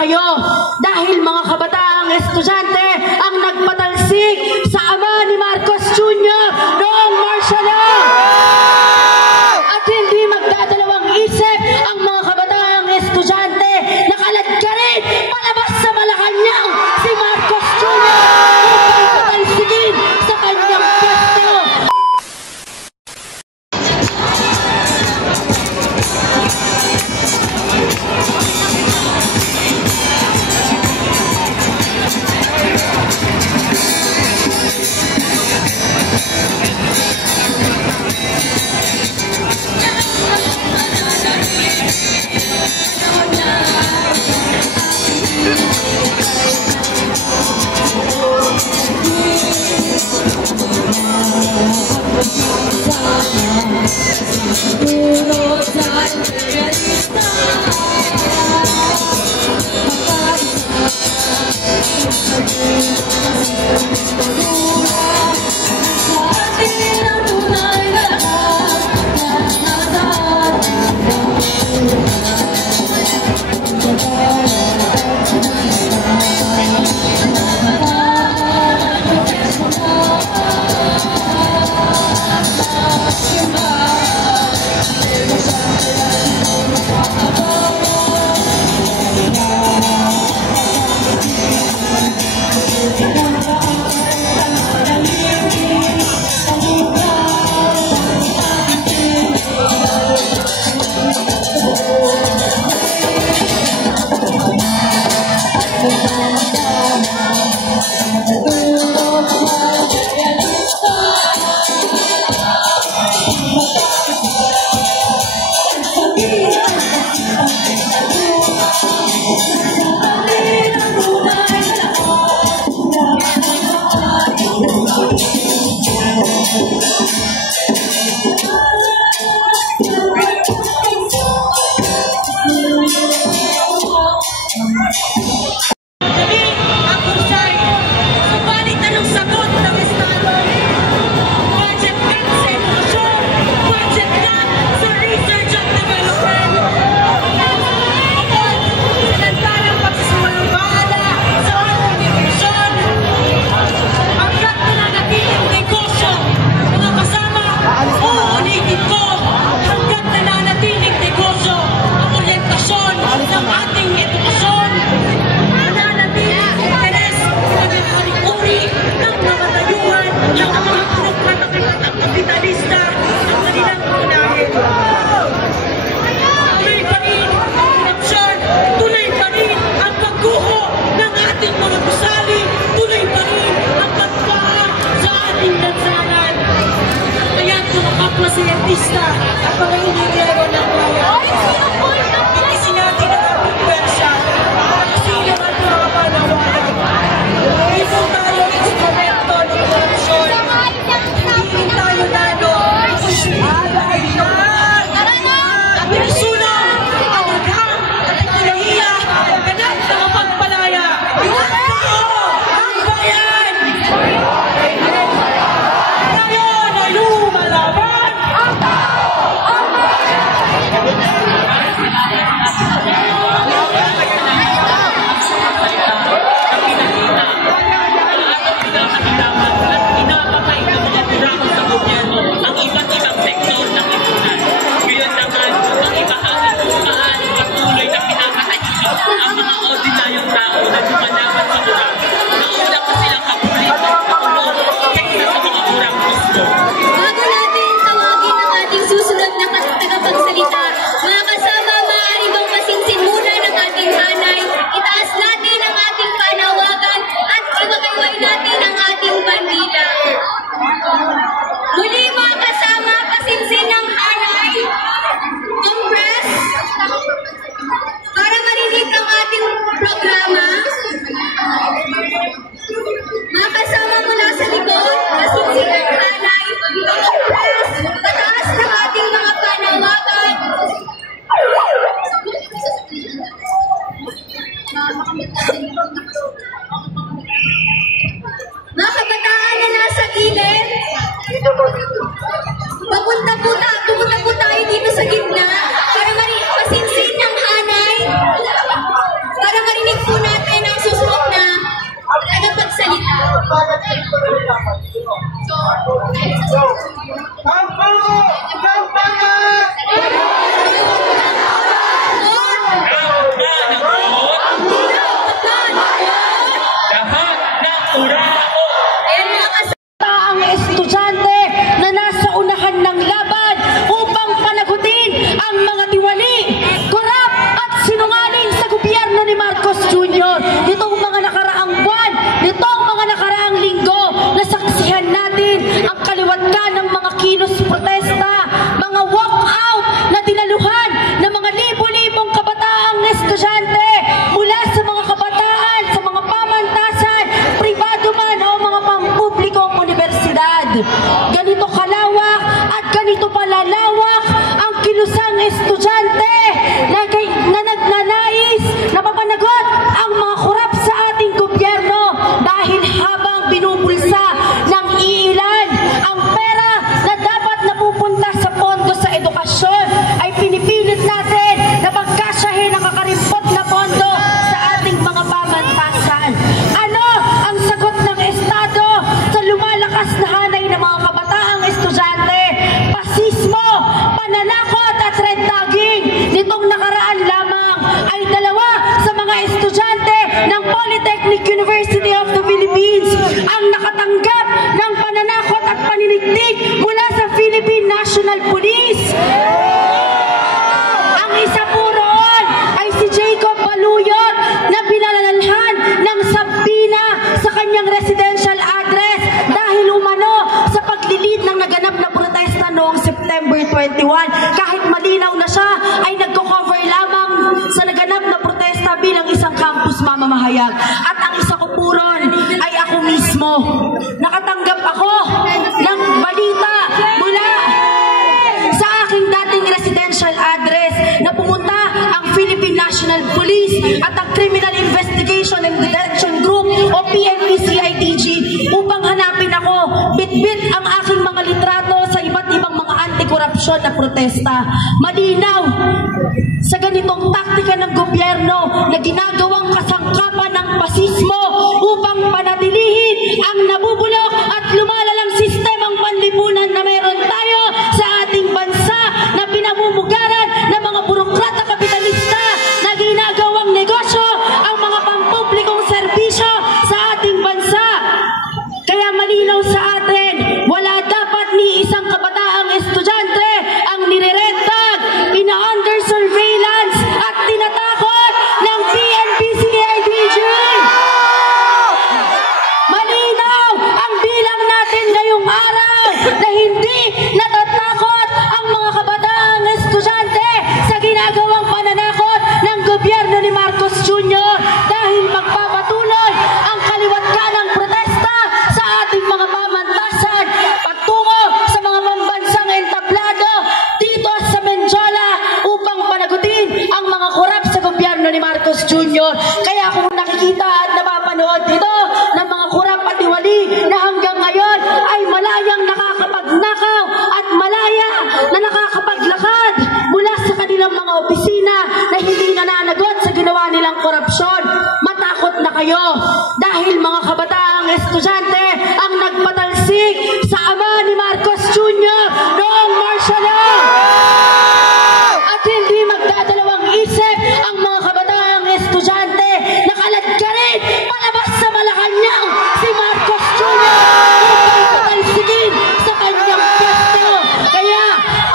kayo dahil mga kabataang estudyante ang nagpatalsik sa ama ni Marcos Jr. noong martial law. At hindi magdadalawang isip ang mga kabataang estudyante na kaladkarin palabas sa Malacanang si Marcos Jr. upang patalsikin sa kanyang pwesto. Pumunta po tayo dito sa gitna para pasinsin ng hanay, para marinig Ang estudyante na nasa unahan ng laban upang panagutin ang mga tiwali, korap at sinungaling sa gobyerno ni Marcos Jr. Nitong mga nakaraang buwan, nitong mga nakaraang linggo, nasaksihan natin ang kaliwatgan ng mga kilos protesta, mga walkout na dinaluhan ng mga libo-libong kabataang estudyante mula sa mga kabataan, sa mga pamantasan, pribado man o mga pampublikong universidad. Ganito kalawak at ganito palalawak ang kilusang estudyante na nagnanais na mapanagot ang mga korap sa ating gobyerno dahil habang binubulsa ng iilan ang pera na dapat napupunta sa pondo sa edukasyon ay pinipilit natin na pagkasyahin ang kakarimpot na pondo sa ating mga pamantasan. Ano ang sagot ng Estado sa lumalakas na hanay ng mga kabataang estudyante? Pasismo, pananakot at red tagging. Nitong nakaraan lamang ay dalawa sa mga estudyante ng Polytechnic University of the Philippines ang nakatanggap ng pananakot at paniniktik mula sa Philippine National Police. Ang isa po roon ay si Jacob Baluyot na pinalalhan ng sabina sa kanyang residential address dahil umano sa paglilid ng naganap na protesta noong September 21. Kahit malinaw na siya ay nagko-cover lamang sa naganap na protesta bilang isang campus mamamahayag. At ang isa ko po ron ay ako mismo. Nakatanggap ako ng balita mula sa aking dating residential address na pumunta ang Philippine National Police at ang Criminal Investigation and Detection Group o PNP-CIDG upang hanapin ako, bitbit ang aking mga litrato sa iba't ibang mga anti-korupsyon na protesta. Malinaw sa ganitong taktika ng gobyerno na ginagawang kasangkapan ng pasismo upang panatilihin ang nabubulok at lumalalang sistemang panlipunan na meron tayo sa ating bansa na pinamumugaran ng mga burokrata kapitalista na ginagawang negosyo ang mga pampublikong serbisyo sa ating bansa. Kaya malinaw sa atin, wala dapat ni isang kabataang estudyante ang nire-red-tag, ina-under surveillance at tinatakot ng PNP-CIDG. Malinaw ang bilang natin ngayong araw na hindi natatakot ang mga kabataang estudyante sa ginagawang pananakot ng gobyerno ni Marcos Jr. dahil magpapatuloy ang kaliwatgan ng protesta sa ating mga pamantasan patungo sa mga pambansang entablado dito sa Menjola upang panagutin ang mga korap sa gobyerno ni Marcos Jr. Kaya kung nakikita at napapanood dito ng mga korap at tiwali na hanggang ngayon ay malayang nakakapagnakaw at malaya na nakakapaglakad mula sa kanilang mga opisina na hindi nananagot sa ginawa nilang korupsyon, matakot na kayo dahil mga kabataang estudyante ang nagpatalsik sa ama ni Marcos Jr. noong martial law. At hindi magdadalawang isip ang mga kabataang estudyante na kaladkarin palabas sa Malacanang si Marcos Jr. upang patalsikin sa kanyang pwesto. Kaya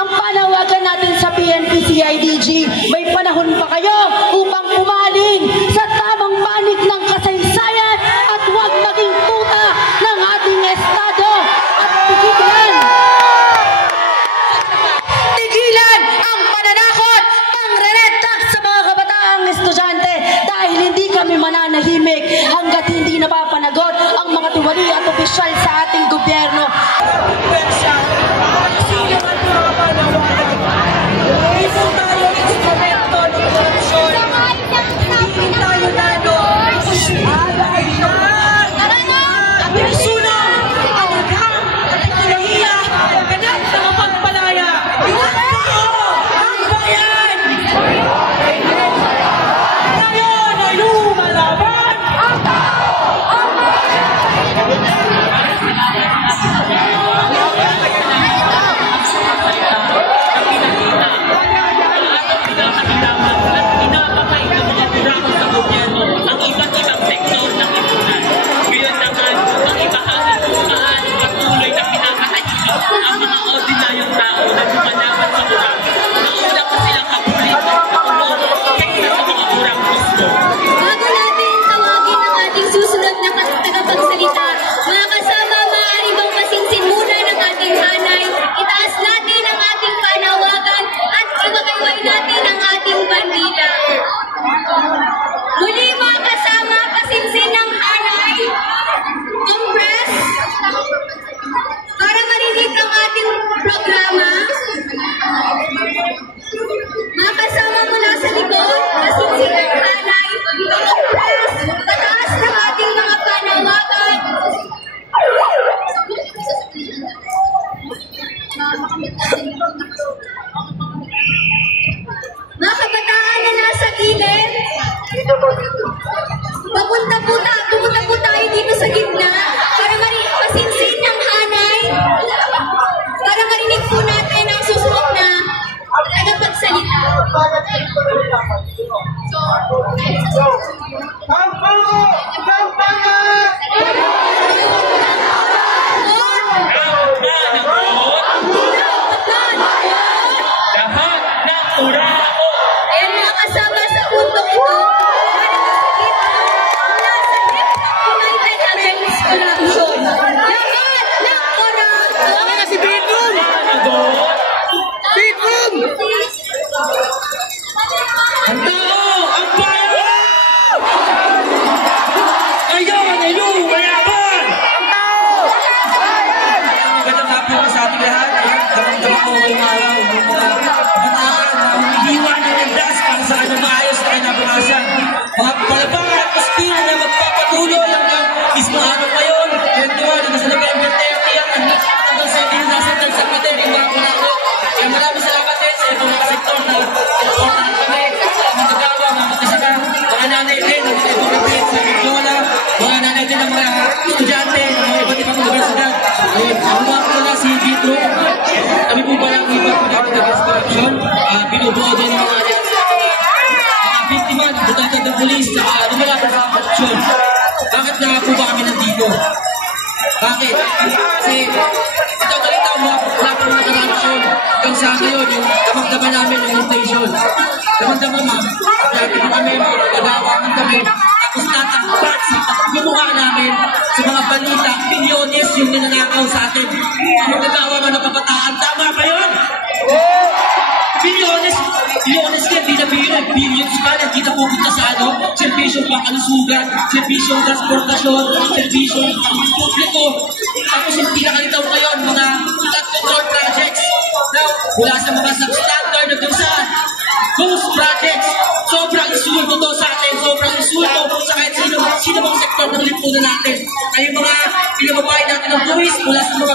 ang panawagan natin sa PNP-CIDG, may panahon pa kayo upang pumaling sa tamang panig ng kasaysayan at huwag maging tuta ng ating estado at tigilan ang pananakot, pangreretak sa mga kabataang estudyante dahil hindi kami mananahimik hanggat hindi napapanagot ang mga tiwali at opisyal sa ating gobyerno. Ngayon ay lumalaban ang tao! Pupunta po tayo dito sa gitna para masinsin ng hanay. Para marinig po natin ang susunod na tagapagsalita. Lahat ng urao. Ayan mga kasama sa puntong ito. United Against Corruption. Lahat ng korupto. Ano na si Bidrum? Bidrum! Ang tao, ang bayan! Ngayon, ilong, mayaman! Ang tao! Bayan! Magandang hapon sa ating lahat. Damang-dama ko ngayong araw ng mga kabataan na humihiwa ng landas para sa kanyang maayos na kinabukasan. Mga palabangan at espina na magpapatuloy hanggang mismo araw ngayon. Ngayon doon, hanggang sa November 30 at hanggang sa International Secretary bago na ako. Kaya maraming salamat din sa ibang mga sektor na supportan kami. Mga tagawa, mga matisaka, mga nanay din, mga edukapit sa Lola, mga nanay din ng mga estudyante, mga iba't ibang universidad. Ayun, ako nga po na si Vitro. Kami po ba lang iba po natin ng corruption? Binubuo din ng mga alyansa sa mga biktima, butatan ng polis, saka lumalapit sa korupsyon. Bakit nga po ba kami nandito? Bakit? Kasi ito galita mo, wala pa mga korupsyon. Hanggang sa ngayon, yung damang-dama namin yung inflation. Damang-dama ma'am, lagi po kami, mga nagawakan kami. Tapos tatakpat sa pagmumukha namin sa mga balita, bilyones yung ninanakaw sa atin. Ang nagawa mo ng kabataan, tama ba yun? Bilyones yan, di na billions pa, hindi na pupunta sa serbisyong pakalusugan, serbisyong transportasyon, serbisyong publiko. Tapos hindi nakalitaw ngayon, mga flood control projects. Now, wala sa mga substandard na saan. Ghost projects, sobrang insulto to sa atin, sobrang insulto sa kahit sino bang sektor ng lipunan natin. Ay mga pinababayad natin ng buwis mula sa mga